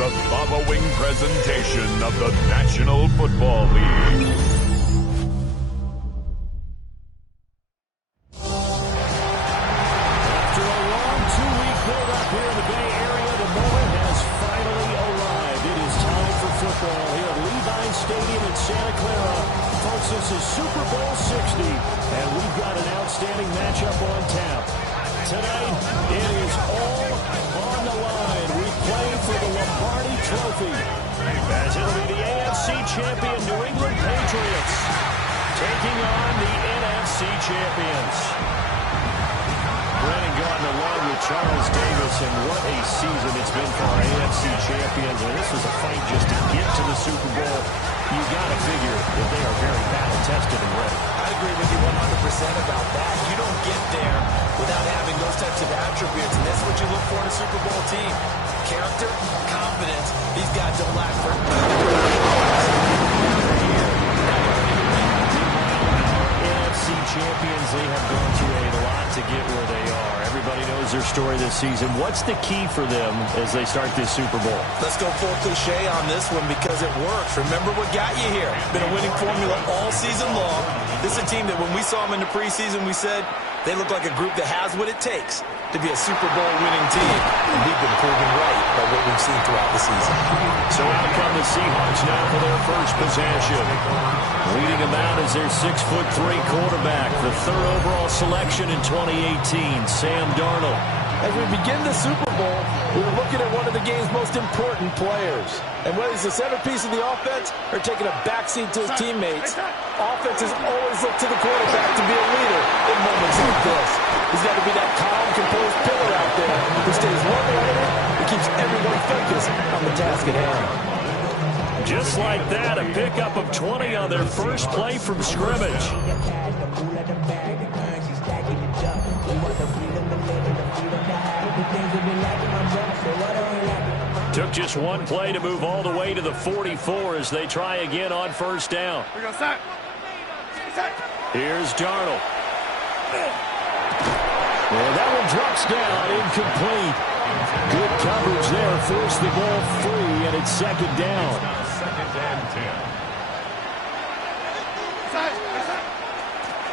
the following presentation of the National Football League. After a long two-week build-up here in the Bay Area, the moment has finally arrived. It is time for football here at Levi's Stadium in Santa Clara. Folks, this is Super Bowl 60, and we've got an outstanding matchup on tap. Tonight, it is all on the line. We play for the Lombardi Trophy, as it'll be the AFC champion New England Patriots taking on the NFC champions. Brandon Gordon along with Charles Davis, and what a season it's been for our AFC champions. And this was a fight just to get to the Super Bowl. You got to figure that they are very battle-tested and ready. I agree with you 100% about that. You don't get there without having those types of attributes, and that's what you look for in a Super Bowl team. Character, confidence. These guys don't lack for NFC champions, they have gone through a lot to get where they are. Everybody knows their story this season. What's the key for them as they start this Super Bowl? Let's go full cliche on this one because it works. Remember what got you here. Been a winning formula all season long. This is a team that when we saw them in the preseason, we said they look like a group that has what it takes to be a Super Bowl winning team. And we've been proven right by what we've seen throughout the season. So out come the Seahawks now for their first possession. Leading them out is their 6'3" quarterback, the third overall selection in 2018, Sam Darnold. As we begin the Super Bowl, we were looking at one of the game's most important players. And whether he's the centerpiece of the offense or taking a backseat to his teammates, offenses always look to the quarterback to be a leader in moments like this. He's got to be that calm, composed pillar out there who stays level-headed and keeps everyone focused on the task at hand. Just like that, a pickup of 20 on their first play from scrimmage. Took just one play to move all the way to the 44 as they try again on first down. Here's Darnold. And that one drops down, incomplete. Good coverage there, forced the ball free, and it's second down. Second and 10.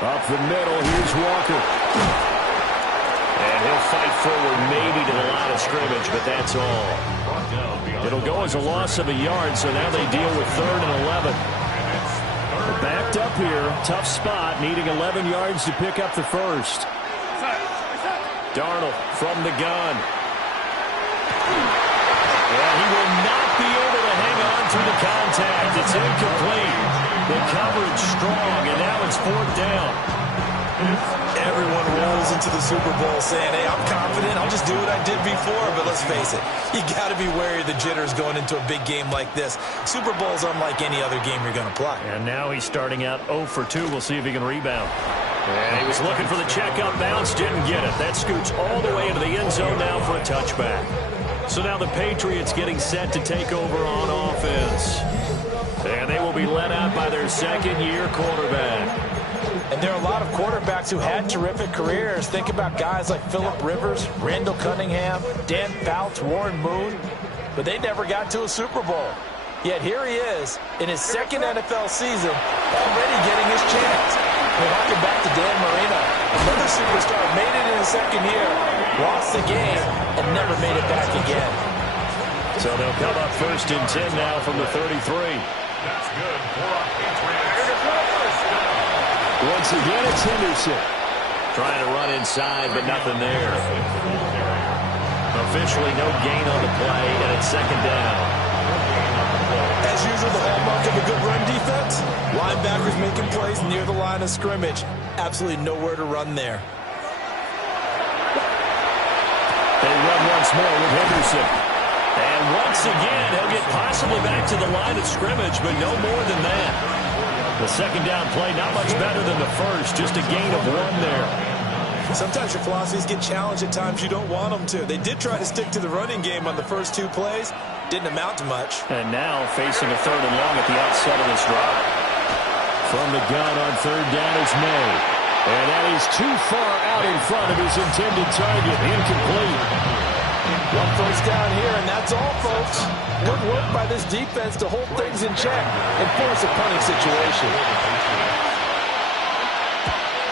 Up the middle, here's Walker. And he'll fight forward maybe to the line of scrimmage, but that's all. It'll go as a loss of a yard, so now they deal with 3rd and 11. They're backed up here, tough spot, needing 11 yards to pick up the first. Darnold from the gun. And he will not be able to hang on through the contact. It's incomplete. The coverage strong, and now it's 4th down. Everyone rolls into the Super Bowl saying, hey, I'm confident. I'll just do what I did before. But let's face it, you got to be wary of the jitters going into a big game like this. Super Bowl's unlike any other game you're going to play. And now he's starting out 0 for 2. We'll see if he can rebound. And he was looking for the check-up bounce, didn't get it. That scoots all the way into the end zone now for a touchback. So now the Patriots getting set to take over on offense. And they will be led out by their second-year quarterback. And there are a lot of quarterbacks who had terrific careers. Think about guys like Phillip Rivers, Randall Cunningham, Dan Fouts, Warren Moon. But they never got to a Super Bowl. Yet here he is in his second NFL season, already getting his chance. We're harking back to Dan Marino. Another superstar made it in his second year, lost the game, and never made it back again. So they'll come up 1st and 10 now from the 33. That's good for a Patriots. Once again, it's Henderson. Trying to run inside, but nothing there. Officially no gain on the play, and it's 2nd down. As usual, the hallmark of a good run defense, linebackers making plays near the line of scrimmage. Absolutely nowhere to run there. They run once more with Henderson. And once again, he'll get possibly back to the line of scrimmage, but no more than that. The 2nd down play, not much better than the first, just a gain of 1 there. Sometimes your philosophies get challenged at times you don't want them to. They did try to stick to the running game on the first 2 plays. Didn't amount to much. And now facing a 3rd and long at the outset of this drive. From the gun on 3rd down is May. And that is too far out in front of his intended target. Incomplete. One first down here, and that's all, folks. Good work by this defense to hold things in check and force a punting situation.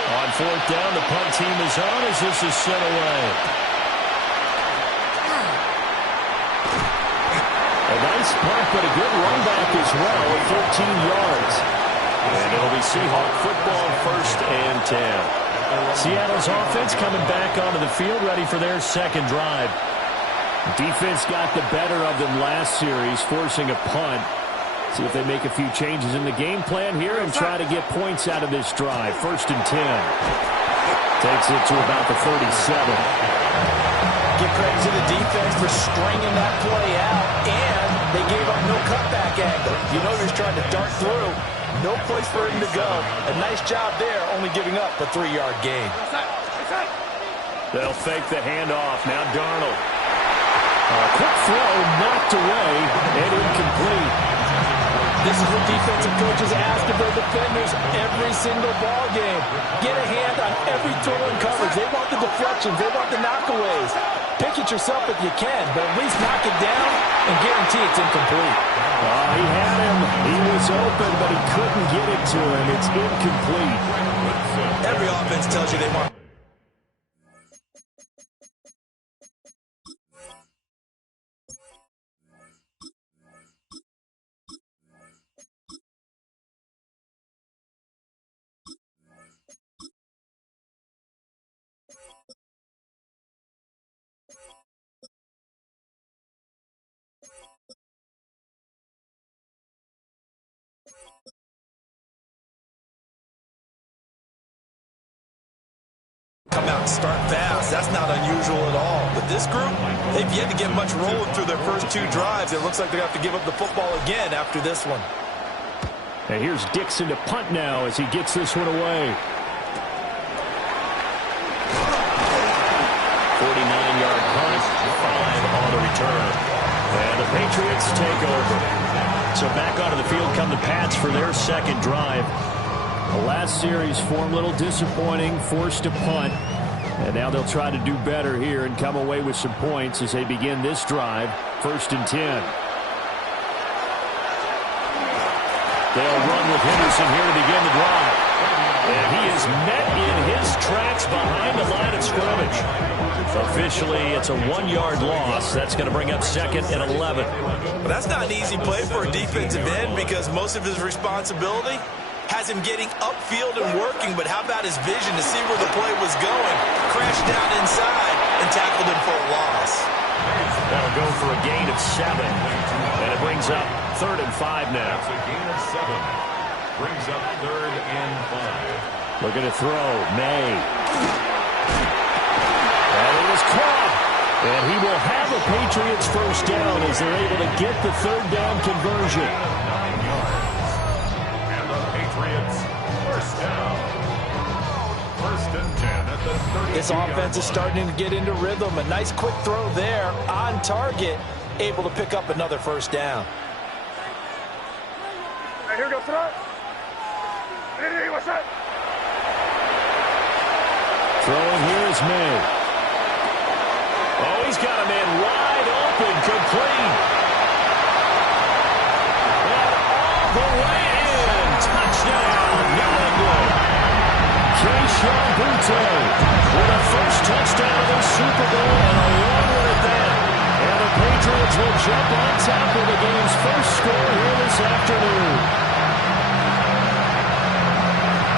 On fourth down, the punt team is on as this is set away. A nice punt, but a good run back as well at 13 yards. And it'll be Seahawk football, 1st and 10. Seattle's offense coming back onto the field, ready for their second drive. Defense got the better of them last series, forcing a punt. See if they make a few changes in the game plan here and try to get points out of this drive. 1st and 10. Takes it to about the 37. Give credit to the defense for stringing that play out, and they gave up no cutback angle. You know he's trying to dart through. No place for him to go. A nice job there, only giving up a 3-yard gain. They'll fake the handoff. Now Darnold. A quick throw knocked away and incomplete. This is what defensive coaches ask of their defenders every single ball game. Get a hand on every throw and coverage. They want the deflections. They want the knockaways. Pick it yourself if you can, but at least knock it down and guarantee it's incomplete. He had him. He was open, but he couldn't get it to him. It's incomplete. Every offense tells you they want. Come out and start fast. That's not unusual at all. But this group, they've yet to get much rolling through their first 2 drives. It looks like they have to give up the football again after this one. And here's Dixon to punt now as he gets this one away. 49-yard punt, 5 on the return. And the Patriots take over. So back onto the field come the Pats for their second drive. The last series form a little disappointing, forced to punt. And now they'll try to do better here and come away with some points as they begin this drive. 1st and 10. They'll run with Henderson here to begin the drive. And he is met in his tracks behind the line of scrimmage. Officially, it's a 1-yard loss. That's going to bring up 2nd and 11. But that's not an easy play for a defensive end because most of his responsibility has him getting upfield and working, but how about his vision to see where the play was going? Crashed down inside and tackled him for a loss. That'll go for a gain of 7. And it brings up 3rd and 5 now. That's a gain of 7. Brings up 3rd and 5. Looking to throw. May. And it is caught. And he will have a Patriots first down as they're able to get the 3rd down conversion. First down. 1st and 10 at the 30. This offense is starting to get into rhythm. A nice quick throw there on target, able to pick up another first down. Right, here we go, throw. Hey, what's up? Throwing here is May. Oh, he's got a man wide open, complete. And all the way in. Touchdown, New England. Keyshawn Butte with a first touchdown of the Super Bowl and a long one at that. And the Patriots will jump on top of the game's first score here this afternoon.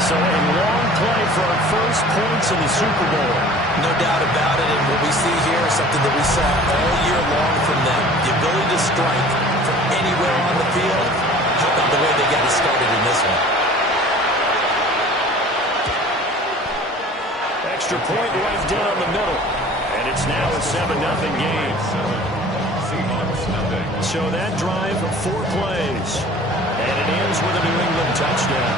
So a long play for our first points in the Super Bowl. No doubt about it, and what we see here is something that we saw all year long from them. The ability to strike from anywhere on the field. How about the way they got it started in this one? Extra point right down the middle. And it's now a 7-0 game. So that drive, 4 plays. And it ends with a New England touchdown.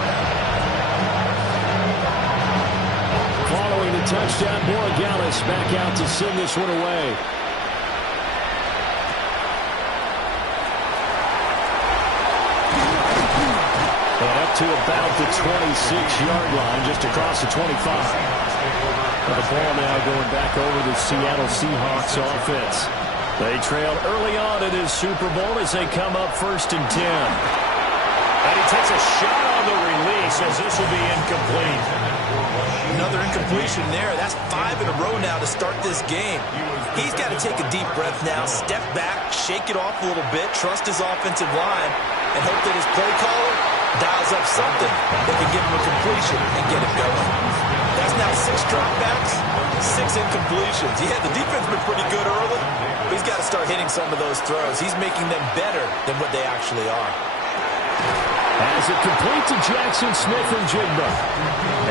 Following the touchdown, Borregales back out to send this one away. And up to about the 26-yard line, just across the 25. And the ball now going back over the Seattle Seahawks offense. They trail early on in this Super Bowl as they come up 1st and 10. And he takes a shot on the release as this will be incomplete. Another incompletion there. That's 5 in a row now to start this game. He's got to take a deep breath now, step back, shake it off a little bit, trust his offensive line, and hope that his play caller dials up something that can give him a completion and get it going. That's now 6 dropbacks, 6 incompletions. Yeah, the defense has been pretty good early, but he's got to start hitting some of those throws. He's making them better than what they actually are. As it complete to Jackson Smith and Jigba.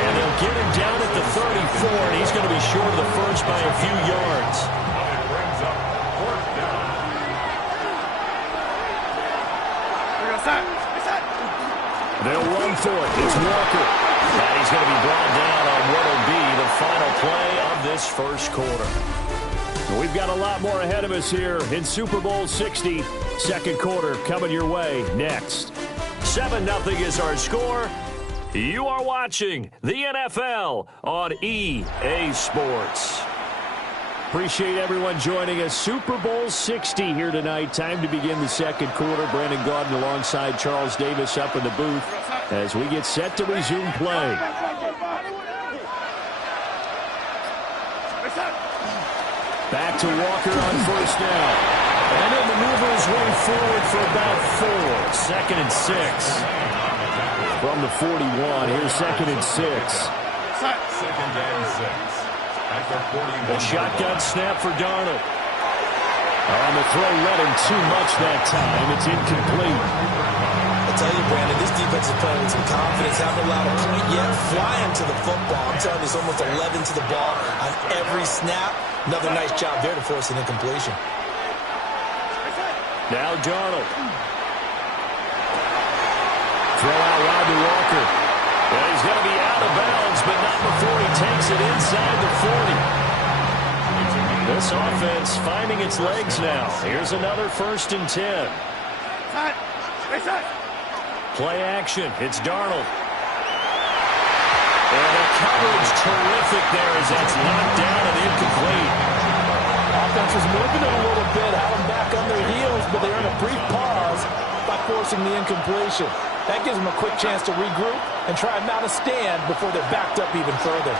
And they'll get him down at the 34, and he's going to be short of the first by a few yards. They'll run for it. It's Walker. And he's going to be brought down on what will be the final play of this first quarter. We've got a lot more ahead of us here in Super Bowl 60. Second quarter coming your way next. 7-0 is our score. You are watching the NFL on EA Sports. Appreciate everyone joining us. Super Bowl 60 here tonight. Time to begin the second quarter. Brandon Gaudin alongside Charles Davis up in the booth as we get set to resume play. Back to Walker on first down. And he'll maneuver his way forward for about 4. 2nd and 6. From the 41, here's 2nd and 6. 2nd and 6. A shotgun snap for Darnold. On the throw, read him too much that time. It's incomplete. I tell you, Brandon, this defense is playing with some confidence. Haven't allowed a point yet. Flying to the football. I'm telling you, it's almost 11 to the ball on every snap. Another nice job there to force an incompletion. Now Darnold. Throw out wide to Walker. Well, he's going to be out of bounds, but not before he takes it inside the 40. This offense finding its legs now. Here's another 1st and 10. Play action. It's Darnold. And the coverage terrific there as that's knocked down and incomplete. Offense was moving it a little bit, had them back on their heels, but they earned a brief pause by forcing the incompletion. That gives them a quick chance to regroup and try and mount a stand before they're backed up even further.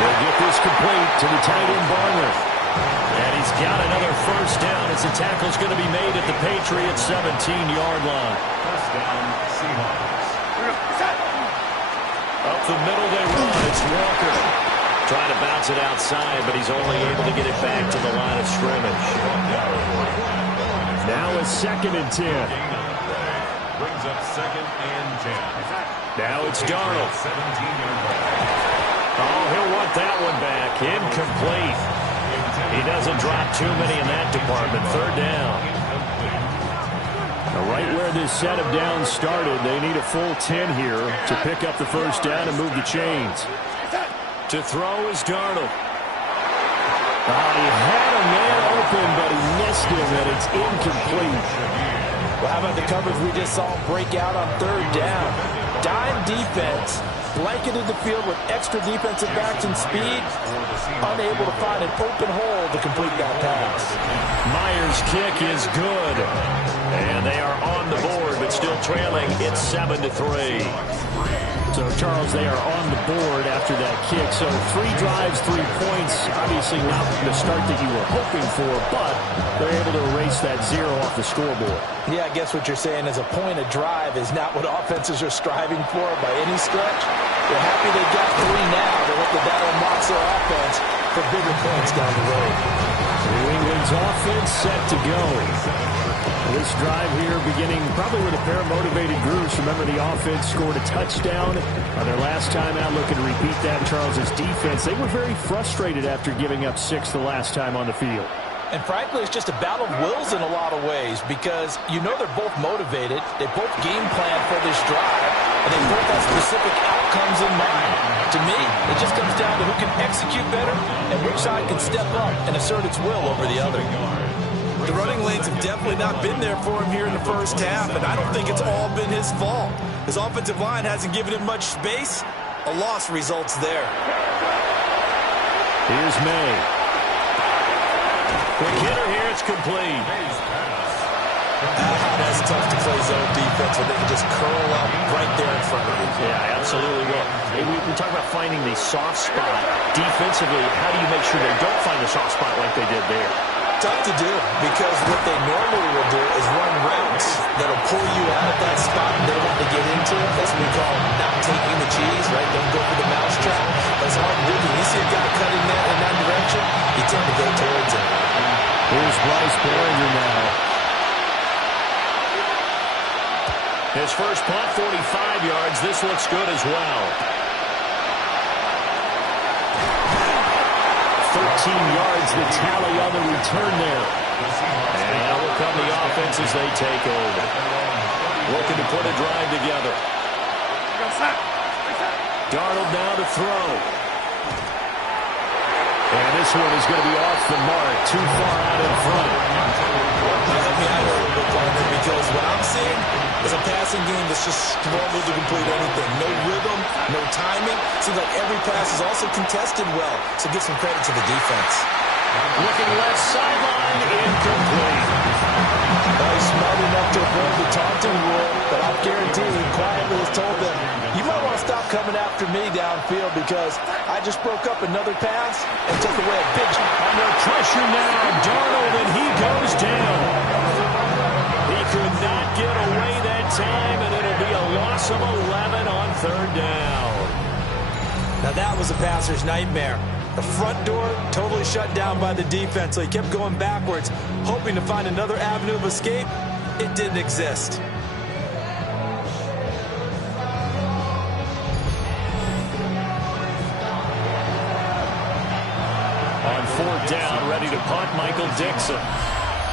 They'll get this complete to the tight end Barner. And he's got another first down as the tackle's going to be made at the Patriots' 17-yard line. First down, Seahawks. Up the middle they run. It's Walker. Trying to bounce it outside, but he's only able to get it back to the line of scrimmage. Now it's 2nd and 10. Brings up 2nd and 10. Now it's Darnold. 17-yard. Oh, he'll want that one back. Incomplete. He doesn't drop too many in that department. 3rd down. Now right where this set of downs started, they need a full 10 here to pick up the first down and move the chains. To throw is Darnold. He had a man open, but he missed him, and it's incomplete. Well, how about the coverage we just saw him break out on 3rd down? Dime defense, blanketed the field with extra defensive backs and speed, unable to find an open hole to complete that pass. Myers' kick is good, and they are on the board, but still trailing. It's 7-3. So, Charles, they are on the board after that kick. So 3 drives, 3 points. Obviously not the start that you were hoping for, but they're able to erase that 0 off the scoreboard. Yeah, I guess what you're saying is a point a drive is not what offenses are striving for by any stretch. They're happy they got 3 now. They hope that unlocks their offense for bigger points down the road. New England's offense set to go. This drive here beginning probably with a pair of motivated groups. Remember, the offense scored a touchdown on their last time out. Looking to repeat that. Charles's defense, they were very frustrated after giving up 6 the last time on the field. And frankly, it's just a battle of wills in a lot of ways because you know they're both motivated. They both game plan for this drive, and they both have specific outcomes in mind. To me, it just comes down to who can execute better and which side can step up and assert its will over the other. The running lanes have definitely not been there for him here in the first half, and I don't think it's all been his fault. His offensive line hasn't given him much space. A loss results there. Here's May. Quick hitter here. It's complete. That's tough to play zone defense when they can just curl up right there in front of you. Yeah, absolutely. Well, we talk about finding the soft spot. Defensively, how do you make sure they don't find the soft spot like they did there? Tough to do, because what they normally will do is run routes that'll pull you out of that spot and they want to get into it. That's what we call not taking the cheese, right? Don't go for the mousetrap. That's hard to do. When you see a guy cutting that in that direction, you tend to go towards it. Here's Bryce Behringer now. His first punt, 45 yards. This looks good as well. 13 yards, the tally on the return there. And now will come the offense as they take over. Looking to put a drive together. Darnold now to throw. And this one is going to be off the mark, too far out in front. Let me add a little bit, partner, because what I'm seeing is a passing game that's just struggled to complete anything. No rhythm, no timing. Seems like every pass is also contested well, so give some credit to the defense. Looking left sideline, incomplete. He's smart enough to avoid the taunting rule, but I guarantee he quietly has told them, you might want to stop coming after me downfield because I just broke up another pass and took away a big shot. Under pressure now, Darnold, and he goes down. He could not get away that time, and it'll be a loss of 11 on third down. Now that was a passer's nightmare. The front door totally shut down by the defense, so he kept going backwards, hoping to find another avenue of escape. It didn't exist. On fourth down, ready to punt, Michael Dixon.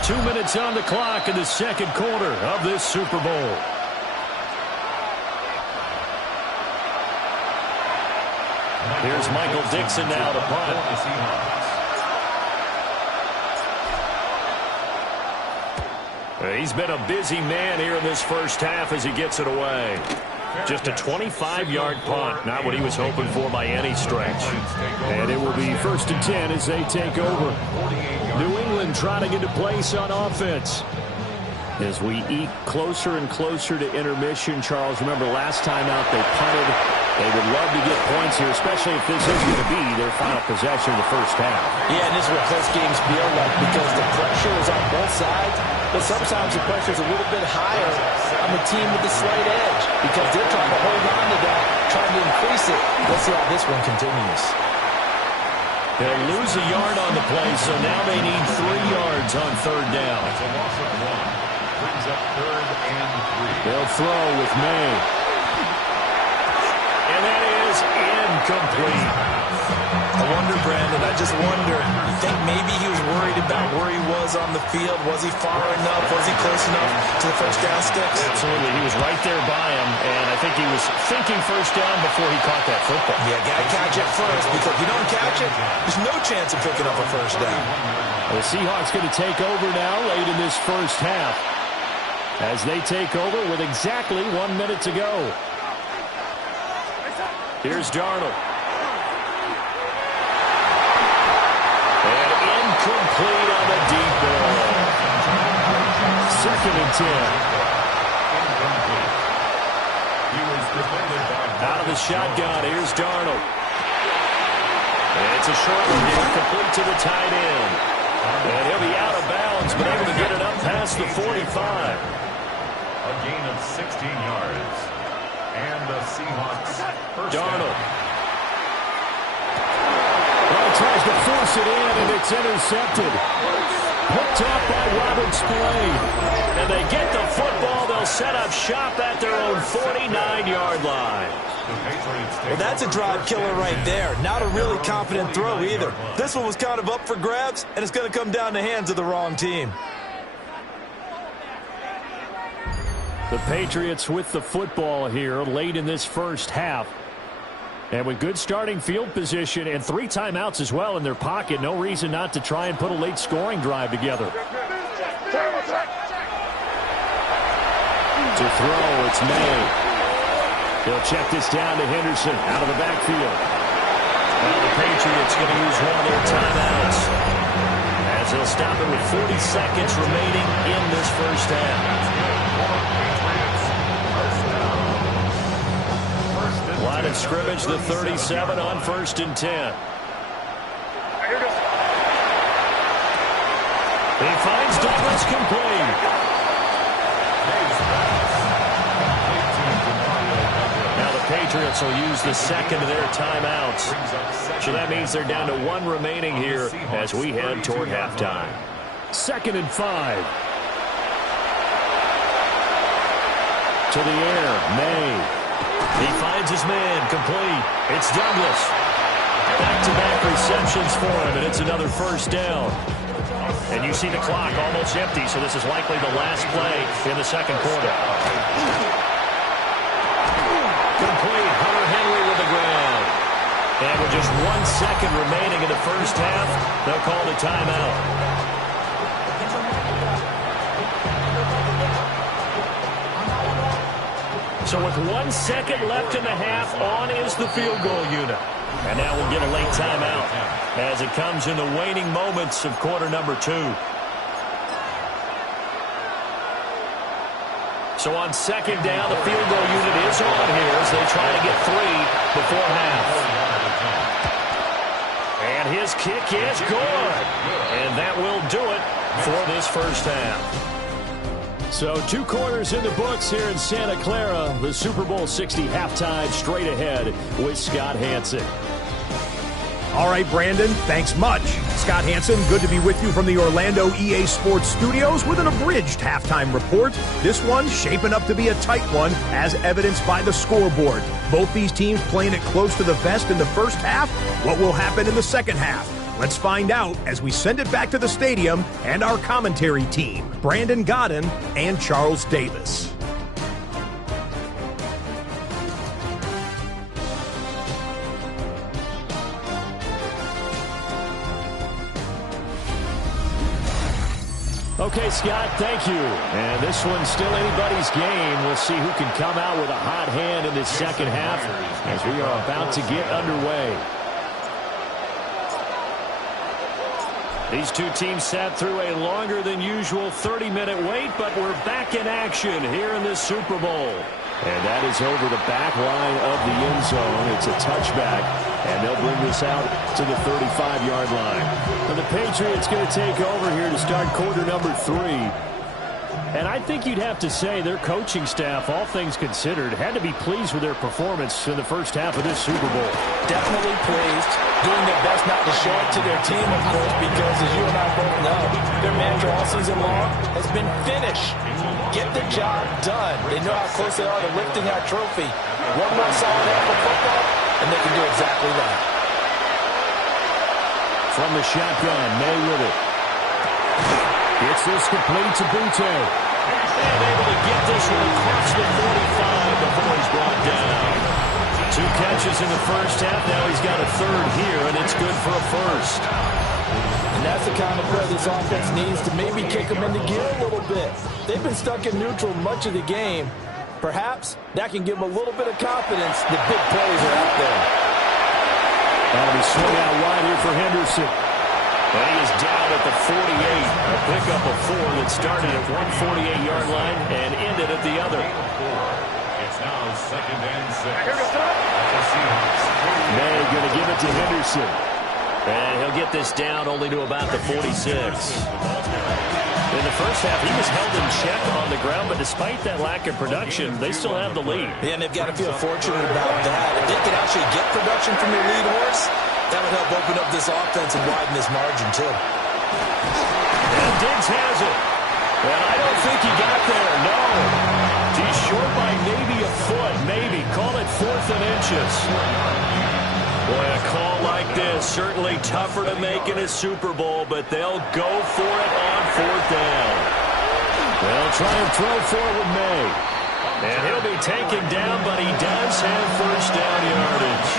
2 minutes on the clock in the second quarter of this Super Bowl. Here's Michael Dixon now to punt. He's been a busy man here in this first half as he gets it away. Just a 25-yard punt, not what he was hoping for by any stretch. And it will be 1st and 10 as they take over. New England trying to get a place on offense. As we eat closer and closer to intermission, Charles, remember last time out they punted. They would love to get points here, especially if this is going to be their final possession of the first half. Yeah, and this is what close games feel like because the pressure is on both sides, but sometimes the pressure is a little bit higher on the team with the slight edge because they're trying to hold on to that, trying to increase it. Let's see how this one continues. They'll lose a yard on the play, so now they need 3 yards on third down. It's a loss of 1. Brings up 3rd and 3. They'll throw with May. And that is incomplete. I wonder, Brandon, I just wonder, you think maybe he was worried about where he was on the field? Was he far enough? Was he close enough to the first down sticks? Absolutely. He was right there by him, and I think he was thinking first down before he caught that football. Yeah, got to catch it first, because if you don't catch it, there's no chance of picking up a first down. The Seahawks going to take over now late in this first half as they take over with exactly 1 minute to go. Here's Darnold. And incomplete on the deep ball. 2nd and 10. Out of the shotgun, here's Darnold. And it's a short one here, complete to the tight end. And he'll be out of bounds, but able to get it up past the 45. A gain of 16 yards. And the Seahawks first Darnold. Well, tries to force it in, and it's intercepted. Picked up by Robert Spillane. And they get the football. They'll set up shop at their own 49-yard line. Well, that's a drive killer right there. Not a really confident throw either. This one was kind of up for grabs, and it's going to come down the hands of the wrong team. The Patriots with the football here late in this first half. And with good starting field position and 3 timeouts as well in their pocket, no reason not to try and put a late scoring drive together. To throw, it's May. They'll check this down to Henderson out of the backfield. Well, the Patriots going to use one of their timeouts as as they'll stop it with 40 seconds remaining in this first half. Line of scrimmage, the 37 on 1st and 10. He finds Douglas complete. Now the Patriots will use the second of their timeouts. So that means they're down to 1 remaining here as we head toward halftime. 2nd and 5. To the air, May. He finds his man, complete. It's Douglas. Back-to-back receptions for him, and it's another first down. And you see the clock almost empty, so this is likely the last play in the second quarter. Complete, Hunter Henry with the grab. And with just 1 second remaining in the first half, they'll call the timeout. So with 1 second left in the half, on is the field goal unit. And now we'll get a late timeout as it comes in the waning moments of quarter number 2. So on 2nd down, the field goal unit is on here as they try to get 3 before half. And his kick is good. And that will do it for this first half. So 2 quarters in the books here in Santa Clara. The Super Bowl 60 halftime straight ahead with Scott Hanson. All right, Brandon, thanks much. Scott Hanson, good to be with you from the Orlando EA Sports Studios with an abridged halftime report. This one shaping up to be a tight one, as evidenced by the scoreboard. Both these teams playing it close to the vest in the first half. What will happen in the second half? Let's find out as we send it back to the stadium and our commentary team, Brandon Godden and Charles Davis. Okay, Scott, thank you. And this one's still anybody's game. We'll see who can come out with a hot hand in this second half as we are about to get underway. These 2 teams sat through a longer than usual 30-minute wait, but we're back in action here in this Super Bowl. And that is over the back line of the end zone. It's a touchback, and they'll bring this out to the 35-yard line. And the Patriots going to take over here to start quarter number 3. And I think you'd have to say their coaching staff, all things considered, had to be pleased with their performance in the first half of this Super Bowl. Definitely pleased, doing their best not to show it to their team, of course, because as you and I both know, their mantra all season long has been finish. Get the job done. They know how close they are to lifting that trophy. One more solid half of football, and they can do exactly that. From the shotgun, May with it. Gets this complete to Butte. And able to get this one across the 45 before he's brought down. 2 catches in the first half. Now he's got a 3rd here, and it's good for a first. And that's the kind of play this offense needs to maybe kick them into gear a little bit. They've been stuck in neutral much of the game. Perhaps that can give them a little bit of confidence that big plays are out there. That'll be swung out wide here for Henderson. And he is down at the 48. A pickup of 4 that started at 148-yard line and ended at the other. It's now 2nd and 6. The Seahawks. May going to give it to Henderson. And he'll get this down only to about the 46. In the first half, he was held in check on the ground, but despite that lack of production, they still have the lead. Yeah, and they've got to feel fortunate about that. If they can actually get production from their lead horse, that would help open up this offense and widen this margin, too. And Diggs has it. And I don't think he got there, no. He's short by maybe a foot, maybe. Call it 4th and inches. Boy, a call like this, certainly tougher to make in a Super Bowl, but they'll go for it on 4th down. They'll try and throw for it with May. And he'll be taken down, but he does have first down yardage.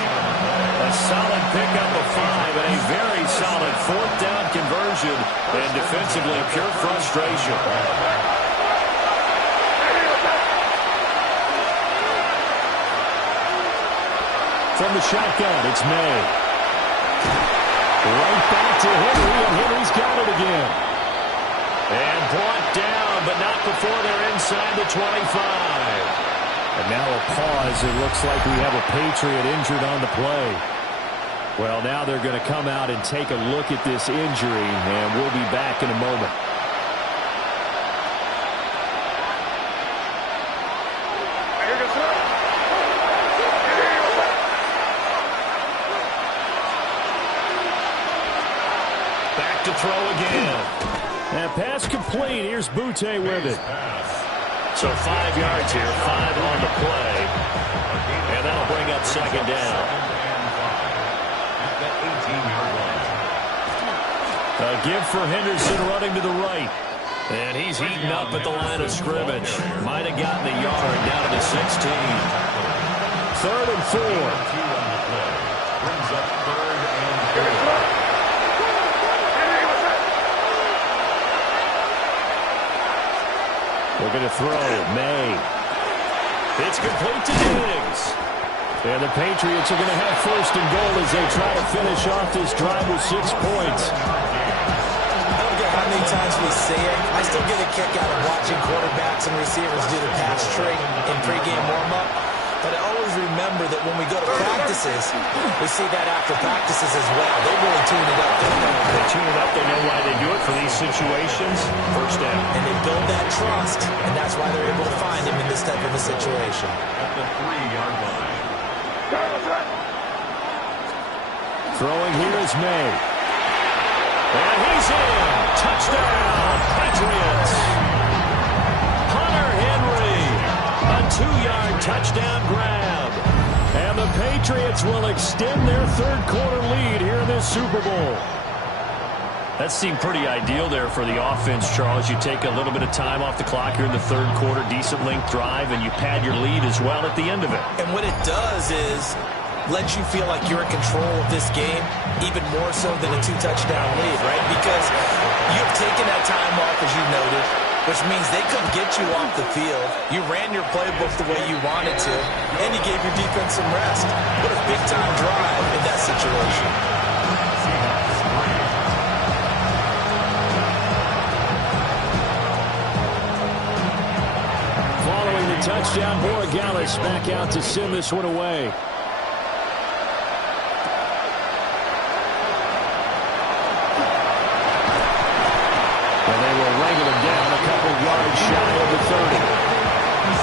A solid pickup of 5 and a very solid 4th down conversion, and defensively pure frustration. From the shotgun, it's May. Right back to Henry, and Henry's got it again. And brought down, but not before they're inside the 25. And now a pause. It looks like we have a Patriot injured on the play. Well, now they're going to come out and take a look at this injury, and we'll be back in a moment. Back to throw again. And pass complete. Here's Butte with it. So 5 yards here, 5 on the play. And that'll bring up second down. A give for Henderson running to the right. And he's heating up at the line of scrimmage. Might have gotten a yard down to the 16. 3rd and 4. Brings up 3rd and 4. We're going to throw. May. It's complete to Diggs. And the Patriots are going to have 1st and goal as they try to finish off this drive with 6 points. I don't care how many times we say it, I still get a kick out of watching quarterbacks and receivers do the pass trick in pregame warm-up. But I always remember that when we go to practices, we see that after practices as well. They really tune it up. They tune it up. They know why they do it for these situations. 1st down. And they build that trust, and that's why they're able to find him in this type of a situation. At the 3-yard line. Throwing here is May. And he's in. Touchdown, Patriots. Hunter Henry. A 2-yard touchdown grab. And the Patriots will extend their 3rd quarter lead here in this Super Bowl. That seemed pretty ideal there for the offense, Charles. You take a little bit of time off the clock here in the 3rd quarter, decent length drive, and you pad your lead as well at the end of it. And what it does is lets you feel like you're in control of this game, even more so than a 2-touchdown lead, right? Because you've taken that time off, as you noted, which means they couldn't get you off the field. You ran your playbook the way you wanted to, and you gave your defense some rest. What a big-time drive in that situation. Following the touchdown, Borregales back out to send this one away. Yards shy of the 30.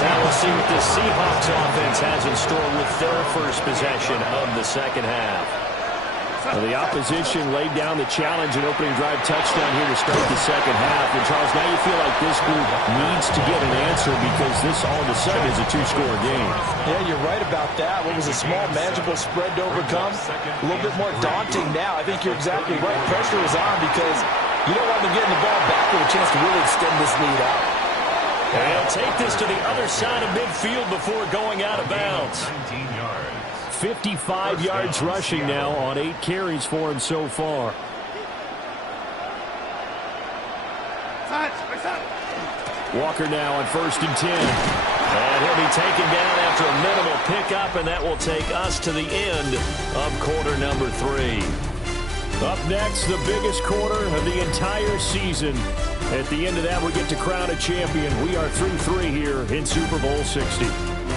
Now we'll see what the Seahawks offense has in store with their first possession of the 2nd half. Well, the opposition laid down the challenge and opening drive touchdown here to start the 2nd half. And Charles, now you feel like this group needs to get an answer because this all of a sudden is a 2-score game. Yeah, you're right about that. What was a small, manageable spread to overcome? A little bit more daunting now. I think you're exactly right. Pressure is on because you don't want them getting the ball back with a chance to really extend this lead out. And he'll take this to the other side of midfield before going out of bounds. 19 yards. 55 yards rushing now on 8 carries for him so far. Walker now on 1st and 10. And he'll be taken down after a minimal pickup, and that will take us to the end of quarter number 3. Up next, the biggest quarter of the entire season. At the end of that, we get to crown a champion. We are through 3 here in Super Bowl 60.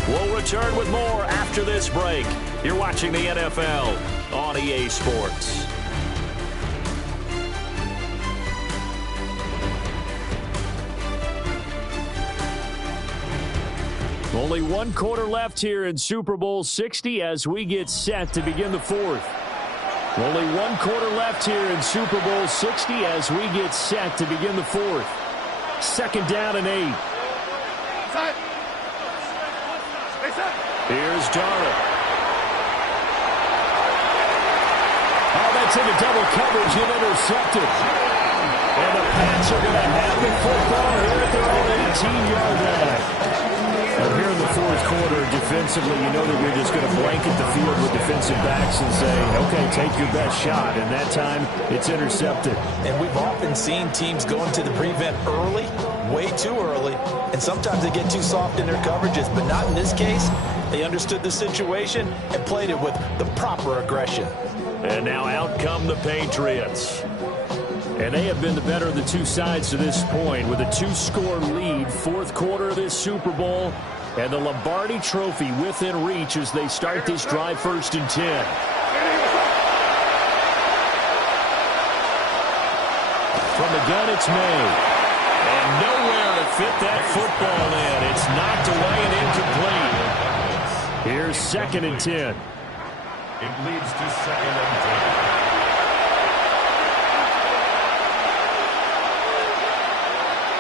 We'll return with more after this break. You're watching the NFL on EA Sports. Only 1 quarter left here in Super Bowl 60 as we get set to begin the 4th. Only 1 quarter left here in Super Bowl 60 as we get set to begin the 4th. 2nd down and 8. Here's Darnold. Oh, that's into double coverage and intercepted. And the Pats are going to have the football here at their own 18-yard line. Here in the 4th quarter, defensively, you know that you're just going to blanket the field with defensive backs and say, okay, take your best shot. And that time, it's intercepted. And we've often seen teams go into the prevent early, way too early, and sometimes they get too soft in their coverages, but not in this case. They understood the situation and played it with the proper aggression. And now out come the Patriots. And they have been the better of the two sides to this point with a 2-score lead, fourth quarter of this Super Bowl, and the Lombardi Trophy within reach as they start this drive 1st and 10. From the gun, it's May. And nowhere to fit that football in. It's knocked away and incomplete. Here's 2nd and 10. It leads to 2nd and 10.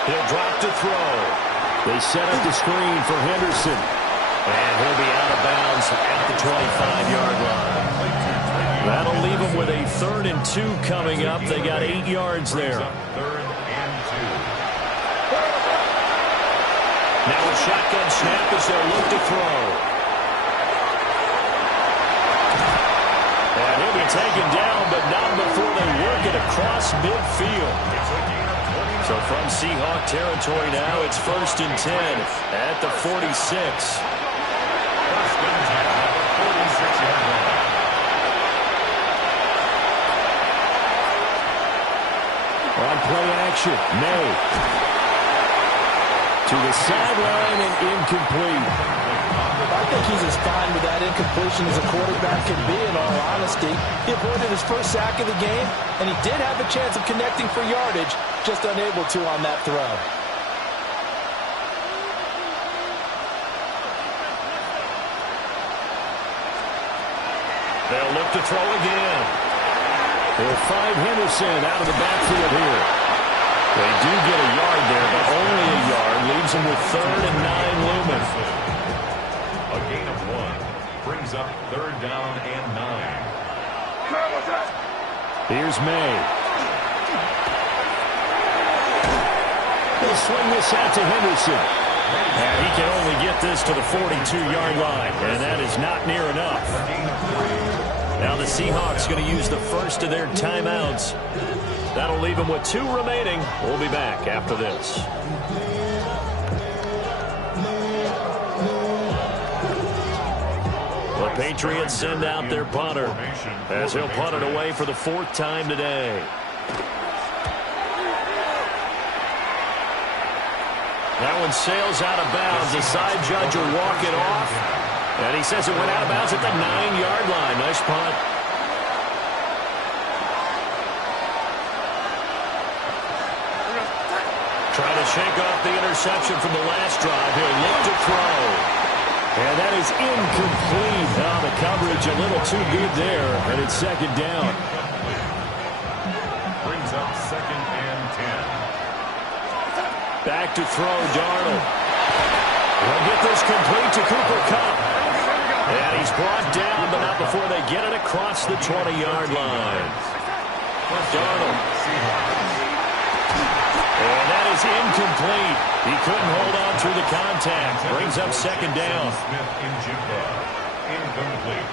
He'll drop to throw. They set up the screen for Henderson. And he'll be out of bounds at the 25-yard line. That'll leave them with a 3rd and 2 coming up. They got 8 yards there. 3rd and 2. Now a shotgun snap as they'll look to throw. And he'll be taken down, but not before they work it across midfield. So from Seahawk territory now, it's 1st and 10 at the 46. 1st and 10 at the 46-yard line. On play action, May. To the sideline and incomplete. I think he's as fine with that incompletion as a quarterback can be, in all honesty. He avoided his first sack of the game, and he did have a chance of connecting for yardage, just unable to on that throw. They'll look to throw again. They'll find Henderson out of the backfield here. They do get a yard there, but only a yard. Leaves them with 3rd and 9 looming. A gain of 1 brings up 3rd down and 9. Here's May. They'll swing this out to Henderson. And he can only get this to the 42-yard line, and that is not near enough. Now the Seahawks going to use the first of their timeouts. That'll leave them with 2 remaining. We'll be back after this. The Patriots send out their punter as he'll punt it away for the 4th time today. That one sails out of bounds. The side judge will walk it off. And he says it went out of bounds at the 9-yard line. Nice punt. Trying to shake off the interception from the last drive. He'll look to throw. And that is incomplete. Now the coverage a little too good there. And it's 2nd down. Brings up 2nd and 10. Back to throw, Darnold. We'll get this complete to Cooper Kupp. And he's brought down, but not before they get it across the 20-yard line. Darnold. And that is incomplete. He couldn't hold on through the contact. Brings up 2nd down. Smith in Jigba. Incomplete.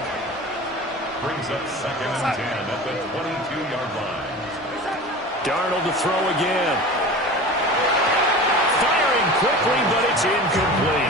Brings up 2nd and 10 at the 22-yard line. Darnold to throw again. Firing quickly, but it's incomplete.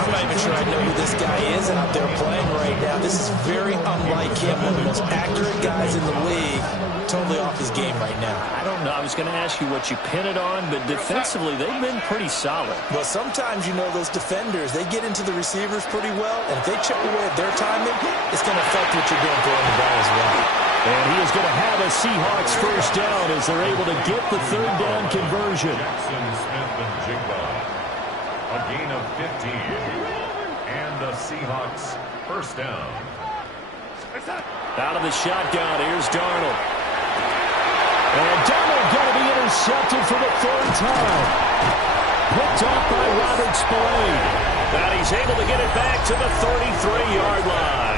I'm not even sure I know who this guy is out there playing right now. This is very unlike him. One of the most accurate guys in the league. Totally off his game right now. I don't know. I was going to ask you what you pin it on, but defensively, they've been pretty solid. Well, sometimes, you know, those defenders, they get into the receivers pretty well, and if they chip away at their timing, it's going to affect what you're doing throwing the ball as well. And he is going to have a Seahawks 1st down as they're able to get the 3rd down conversion. Jackson, Smith, and Jigba. A gain of 15. And the Seahawks 1st down. Out of the shotgun, here's Darnold. And Darnold going to be intercepted for the 3rd time. Picked off by Robert Spillane. And he's able to get it back to the 33-yard line.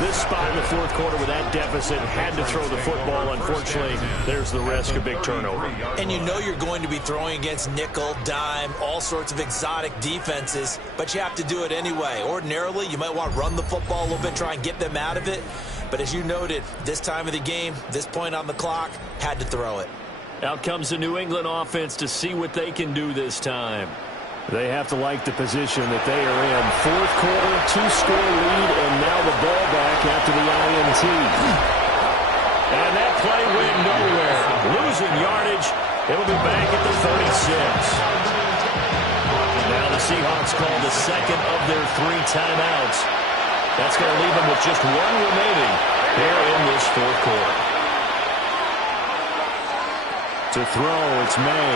This spot in the 4th quarter with that deficit, had to throw the football. Unfortunately, there's the risk of big turnover. And you know you're going to be throwing against nickel, dime, all sorts of exotic defenses, but you have to do it anyway. Ordinarily, you might want to run the football a little bit, try and get them out of it. But as you noted, this time of the game, this point on the clock, had to throw it. Out comes the New England offense to see what they can do this time. They have to like the position that they are in. Fourth quarter, 2-score lead, and now the ball back after the INT. And that play went nowhere. Losing yardage. It'll be back at the 36. Now the Seahawks call the second of their 3 timeouts. That's going to leave them with just 1 remaining here in this fourth quarter. To throw, it's May.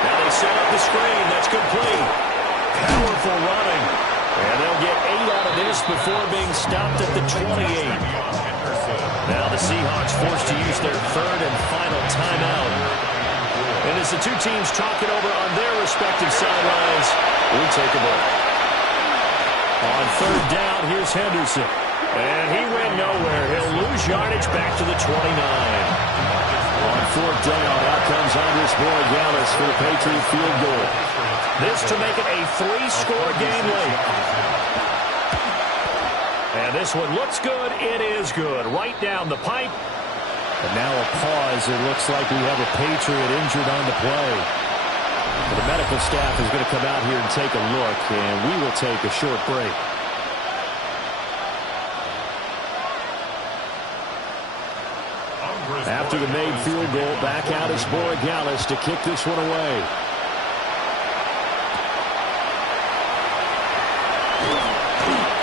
Now they set up the screen. That's complete. Powerful running. And they'll get 8 out of this before being stopped at the 28. Now the Seahawks forced to use their 3rd and final timeout. And as the 2 teams talk it over on their respective sidelines, we take a break. On 3rd down, here's Henderson. And he went nowhere. He'll lose yardage back to the 29. On 4th down, out comes Andres Borregales for the Patriot field goal. This to make it a 3-score game late. And this one looks good. It is good. Right down the pipe. And now a pause. It looks like we have a Patriot injured on the play. The medical staff is going to come out here and take a look, and we will take a short break. After the made field goal, back out is Borregales to kick this one away.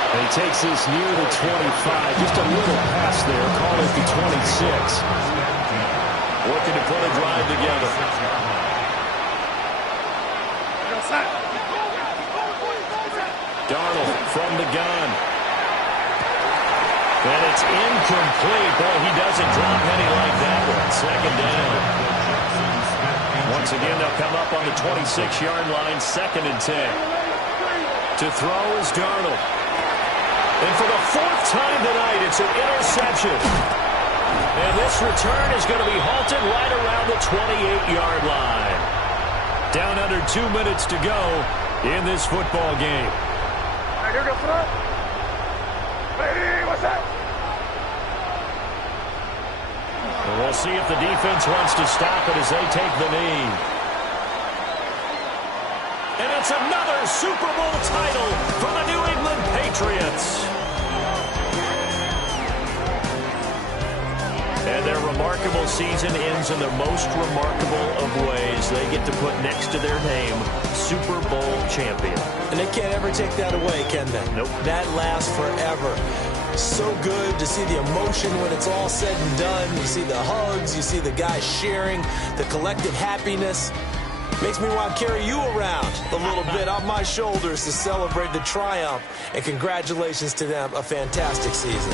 And he takes this near the 25. Just a little pass there. Call it the 26. Looking to put a drive together. Darnold from the gun. And it's incomplete. Boy, he doesn't drop any like that one. 2nd down. Once again, they'll come up on the 26-yard line. 2nd and 10. To throw is Darnold. And for the 4th time tonight, it's an interception. And this return is going to be halted right around the 28-yard line. Down under 2 minutes to go in this football game. And we'll see if the defense wants to stop it as they take the knee. And it's another Super Bowl title for the New England Patriots. And their remarkable season ends in the most remarkable of ways. They get to put next to their name, Super Bowl champion. And they can't ever take that away, can they? Nope. That lasts forever. So good to see the emotion when it's all said and done. You see the hugs, you see the guys sharing, the collective happiness. Makes me want to carry you around a little bit on my shoulders to celebrate the triumph. And congratulations to them, a fantastic season.